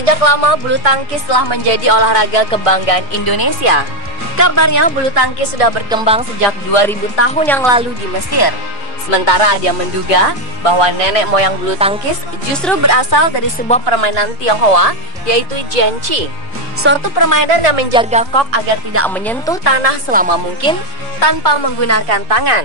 Sejak lama bulu tangkis telah menjadi olahraga kebanggaan Indonesia. Kabarnya bulu tangkis sudah berkembang sejak 2000 tahun yang lalu di Mesir. Sementara ada yang menduga bahwa nenek moyang bulu tangkis justru berasal dari sebuah permainan Tionghoa, yaitu jianqi, suatu permainan yang menjaga kok agar tidak menyentuh tanah selama mungkin tanpa menggunakan tangan.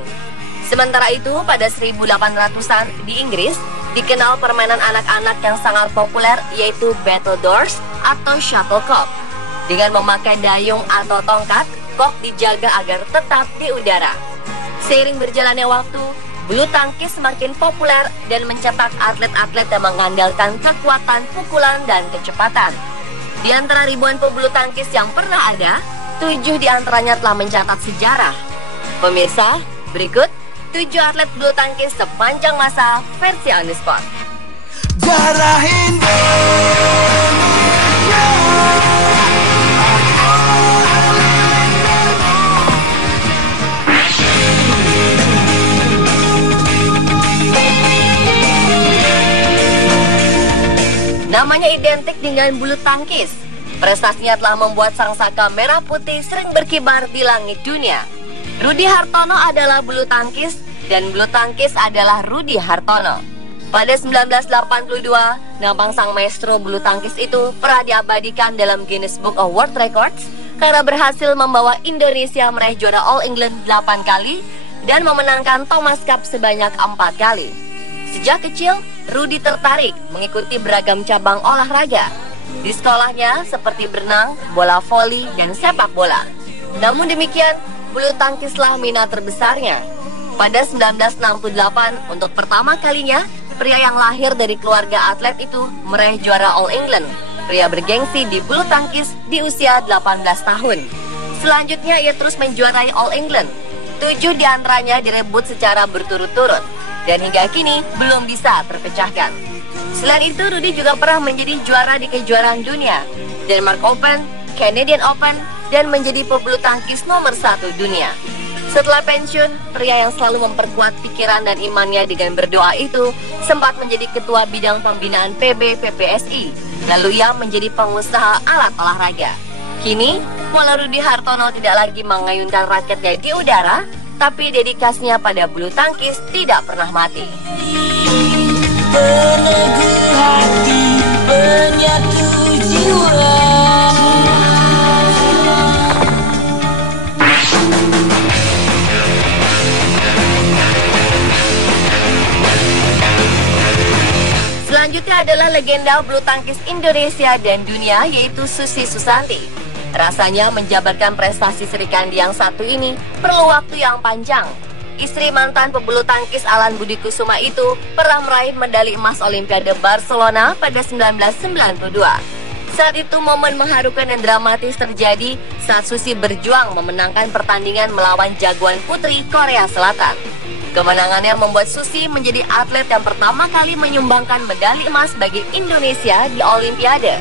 Sementara itu, pada 1800-an di Inggris, dikenal permainan anak-anak yang sangat populer yaitu battledores atau shuttlecock. Dengan memakai dayung atau tongkat, kok dijaga agar tetap di udara. Seiring berjalannya waktu, bulu tangkis semakin populer dan mencetak atlet-atlet yang mengandalkan kekuatan pukulan dan kecepatan. Di antara ribuan pebulu tangkis yang pernah ada, 7 di antaranya telah mencatat sejarah. Pemirsa, berikut 7 atlet bulu tangkis sepanjang masa versi On The Spot. Darah Indonesia. Namanya identik dengan bulu tangkis. Prestasinya telah membuat sang saka merah putih sering berkibar di langit dunia. Rudi Hartono adalah bulu tangkis dan bulu tangkis adalah Rudi Hartono. Pada 1982, nama sang maestro bulu tangkis itu pernah diabadikan dalam Guinness Book of World Records karena berhasil membawa Indonesia meraih juara All England 8 kali dan memenangkan Thomas Cup sebanyak 4 kali. Sejak kecil, Rudi tertarik mengikuti beragam cabang olahraga. Di sekolahnya seperti berenang, bola voli, dan sepak bola. Namun demikian, bulu tangkislah minat terbesarnya. Pada 1968, untuk pertama kalinya, pria yang lahir dari keluarga atlet itu meraih juara All England. Pria bergengsi di bulu tangkis di usia 18 tahun. Selanjutnya ia terus menjuarai All England. 7 diantaranya direbut secara berturut-turut. Dan hingga kini belum bisa terpecahkan. Selain itu, Rudi juga pernah menjadi juara di kejuaraan dunia, Denmark Open, Canadian Open, dan menjadi pebulu tangkis nomor 1 dunia. Setelah pensiun, pria yang selalu memperkuat pikiran dan imannya dengan berdoa itu sempat menjadi ketua bidang pembinaan PB PPSI. Lalu ia menjadi pengusaha alat olahraga. Kini, walau Rudi Hartono tidak lagi mengayunkan raketnya di udara, tapi dedikasinya pada bulu tangkis tidak pernah mati. Peneguh hati, penyatu jiwa. Selanjutnya adalah legenda bulu tangkis Indonesia dan dunia, yaitu Susi Susanti. Rasanya menjabarkan prestasi Sri Kandi yang satu ini perlu waktu yang panjang. Istri mantan pebulu tangkis Alan Budi Kusuma itu pernah meraih medali emas Olimpiade Barcelona pada 1992. Saat itu momen mengharukan dan dramatis terjadi saat Susi berjuang memenangkan pertandingan melawan jagoan putri Korea Selatan. Kemenangannya membuat Susi menjadi atlet yang pertama kali menyumbangkan medali emas bagi Indonesia di Olimpiade.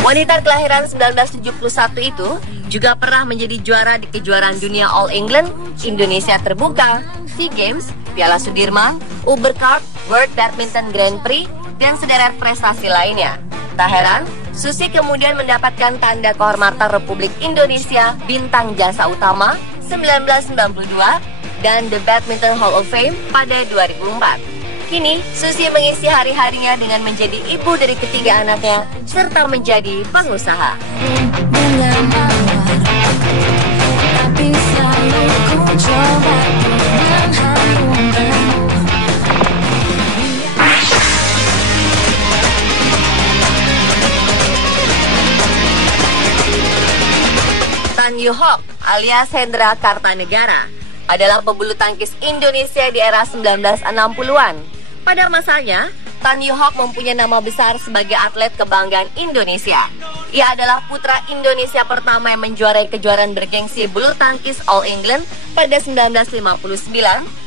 Wanita kelahiran 1971 itu juga pernah menjadi juara di kejuaraan dunia All England, Indonesia Terbuka, SEA Games, Piala Sudirman, Uber Cup, World Badminton Grand Prix, dan sederet prestasi lainnya. Tak heran, Susi kemudian mendapatkan tanda kehormatan Republik Indonesia Bintang Jasa Utama 1992 dan The Badminton Hall of Fame pada 2004. Kini, Susi mengisi hari-harinya dengan menjadi ibu dari ketiga anaknya, serta menjadi pengusaha. Tan Yu Hok alias Hendra Kartanegara adalah pebulu tangkis Indonesia di era 1960-an. Pada masanya, Tan Yu Hok mempunyai nama besar sebagai atlet kebanggaan Indonesia. Ia adalah putra Indonesia pertama yang menjuarai kejuaraan bergengsi bulu tangkis All England pada 1959,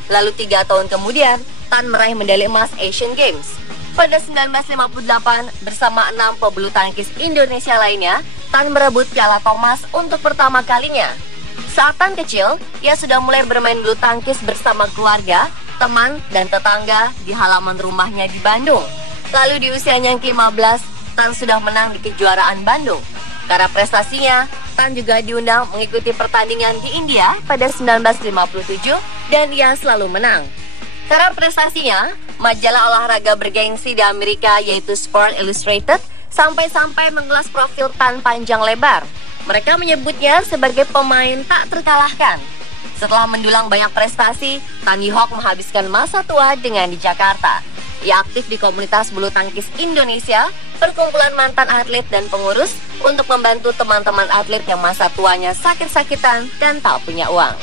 lalu 3 tahun kemudian, Tan meraih medali emas Asian Games. Pada 1958, bersama 6 pebulu tangkis Indonesia lainnya, Tan merebut Piala Thomas untuk pertama kalinya. Saat Tan kecil, ia sudah mulai bermain bulu tangkis bersama keluarga. teman dan tetangga di halaman rumahnya di Bandung. Lalu di usianya yang ke-15, Tan sudah menang di kejuaraan Bandung. Karena prestasinya, Tan juga diundang mengikuti pertandingan di India pada 1957 dan ia selalu menang. Karena prestasinya, majalah olahraga bergengsi di Amerika yaitu Sport Illustrated sampai-sampai mengulas profil Tan panjang lebar. Mereka menyebutnya sebagai pemain tak terkalahkan. Setelah mendulang banyak prestasi, Tan Yee-hok menghabiskan masa tua dengan di Jakarta. Ia aktif di komunitas bulu tangkis Indonesia, perkumpulan mantan atlet dan pengurus untuk membantu teman-teman atlet yang masa tuanya sakit-sakitan dan tak punya uang.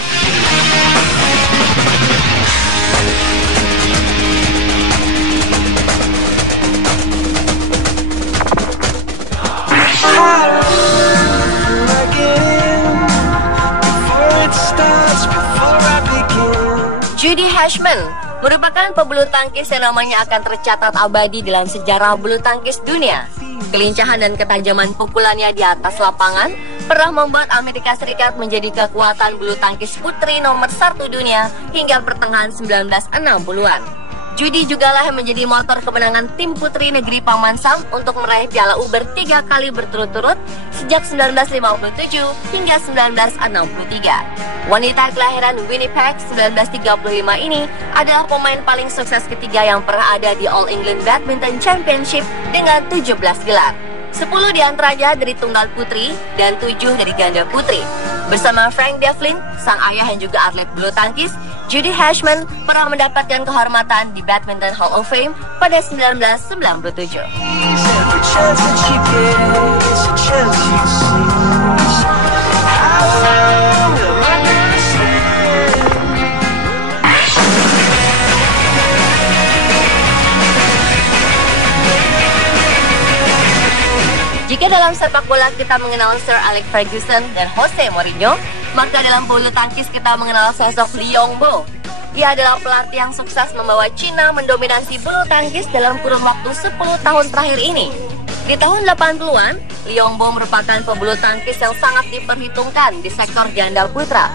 Judy Hirschman merupakan pebulu tangkis yang namanya akan tercatat abadi dalam sejarah bulu tangkis dunia. Kelincahan dan ketajaman pukulannya di atas lapangan pernah membuat Amerika Serikat menjadi kekuatan bulu tangkis putri nomor 1 dunia hingga pertengahan 1960-an. Judy jugalah yang menjadi motor kemenangan tim putri negeri Paman Sam untuk meraih Piala Uber 3 kali berturut-turut sejak 1957 hingga 1963. Wanita kelahiran Winnipeg 1935 ini adalah pemain paling sukses ketiga yang pernah ada di All England Badminton Championship dengan 17 gelar. 10 diantaranya dari tunggal putri dan 7 dari ganda putri. Bersama Frank Devlin, sang ayah yang juga atlet bulu tangkis, Judy Hirschman pernah mendapatkan kehormatan di Badminton Hall of Fame pada 1997. Jika dalam sepak bola kita mengenal Sir Alex Ferguson dan Jose Mourinho, maka dalam bulu tangkis kita mengenal sosok Li Yongbo. Ia adalah pelatih yang sukses membawa Cina mendominasi bulu tangkis dalam kurun waktu 10 tahun terakhir ini. Di tahun 80-an, Li Yongbo merupakan pebulu tangkis yang sangat diperhitungkan di sektor ganda putra.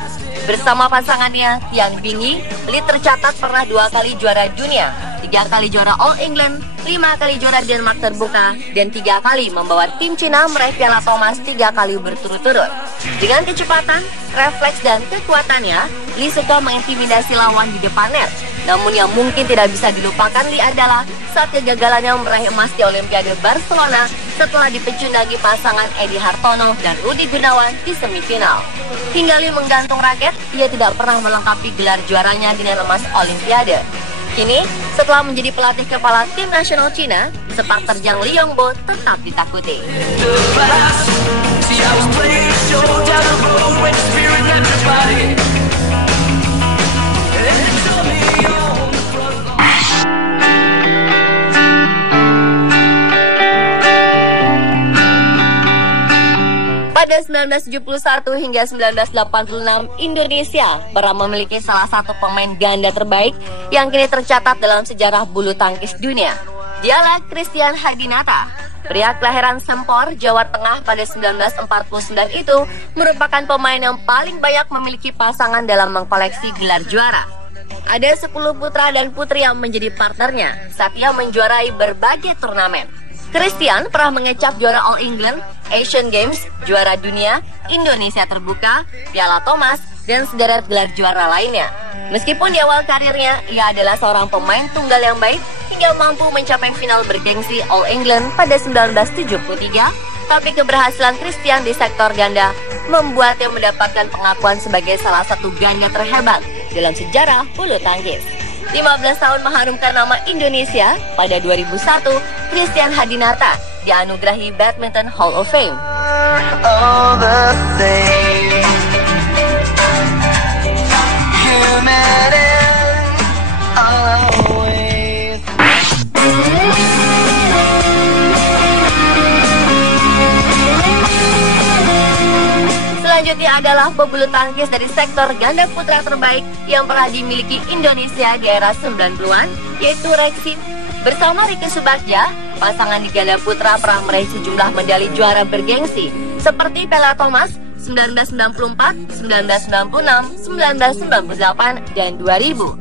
Bersama pasangannya, Tian Bingyi, Li tercatat pernah 2 kali juara dunia, 3 kali juara All England, 5 kali juara Denmark terbuka, dan 3 kali membawa tim Cina meraih Piala Thomas 3 kali berturut-turut. Dengan kecepatan, refleks, dan kekuatannya, Li suka mengintimidasi lawan di depan net. Namun yang mungkin tidak bisa dilupakan Li adalah saat kegagalannya meraih emas di Olimpiade Barcelona setelah dipecundangi pasangan Edi Hartono dan Rudi Gunawan di semifinal. Hingga Li menggantung raket, ia tidak pernah melengkapi gelar juaranya dengan emas Olimpiade. Kini, setelah menjadi pelatih kepala tim nasional Cina, sepak terjang Li Yongbo tetap ditakuti. Pada 1971 hingga 1986, Indonesia pernah memiliki salah satu pemain ganda terbaik yang kini tercatat dalam sejarah bulu tangkis dunia. Dialah Christian Hadinata. Pria kelahiran Sempor, Jawa Tengah pada 1949 itu merupakan pemain yang paling banyak memiliki pasangan dalam mengkoleksi gelar juara. Ada 10 putra dan putri yang menjadi partnernya saat ia menjuarai berbagai turnamen. Christian pernah mengecap juara All England, Asian Games, juara dunia, Indonesia Terbuka, Piala Thomas, dan sederet gelar juara lainnya. Meskipun di awal karirnya, ia adalah seorang pemain tunggal yang baik hingga mampu mencapai final bergengsi All England pada 1973, tapi keberhasilan Christian di sektor ganda membuatnya mendapatkan pengakuan sebagai salah satu ganda terhebat dalam sejarah bulu tangkis. 15 tahun mengharumkan nama Indonesia, pada 2001, Christian Hadinata dianugerahi Badminton Hall of Fame. Selanjutnya adalah pebulu tangkis dari sektor ganda putra terbaik yang pernah dimiliki Indonesia di era 90-an, yaitu Rexim. Bersama Ricky Subagja, pasangan di ganda putra pernah meraih sejumlah medali juara bergengsi, seperti Piala Thomas 1994, 1996, 1998, dan 2000.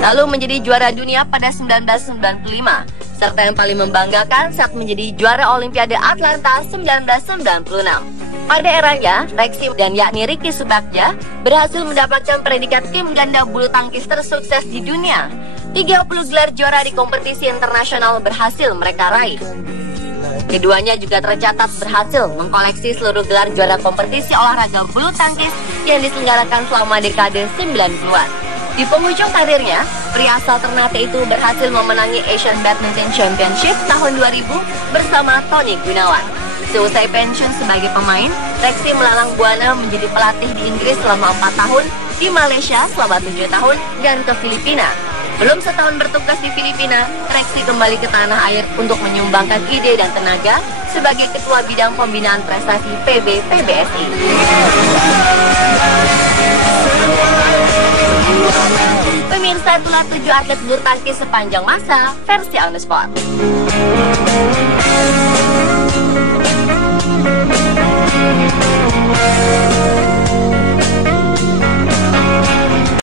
Lalu menjadi juara dunia pada 1995, serta yang paling membanggakan saat menjadi juara Olimpiade Atlanta 1996. Pada eranya, Rexy dan yakni Ricky Subagja berhasil mendapatkan predikat tim ganda bulu tangkis tersukses di dunia. 30 gelar juara di kompetisi internasional berhasil mereka raih. Keduanya juga tercatat berhasil mengkoleksi seluruh gelar juara kompetisi olahraga bulu tangkis yang diselenggarakan selama dekade 90-an. Di penghujung karirnya, pria asal Ternate itu berhasil memenangi Asian Badminton Championship tahun 2000 bersama Tony Gunawan. Seusai pensiun sebagai pemain, Rexy melalang buana menjadi pelatih di Inggris selama 4 tahun, di Malaysia selama 7 tahun, dan ke Filipina. Belum setahun bertugas di Filipina, Rexy kembali ke tanah air untuk menyumbangkan ide dan tenaga sebagai Ketua Bidang Pembinaan Prestasi PB PBSI. Pemirsa, itulah 7 atlet bulu tangkis sepanjang masa versi On The Spot.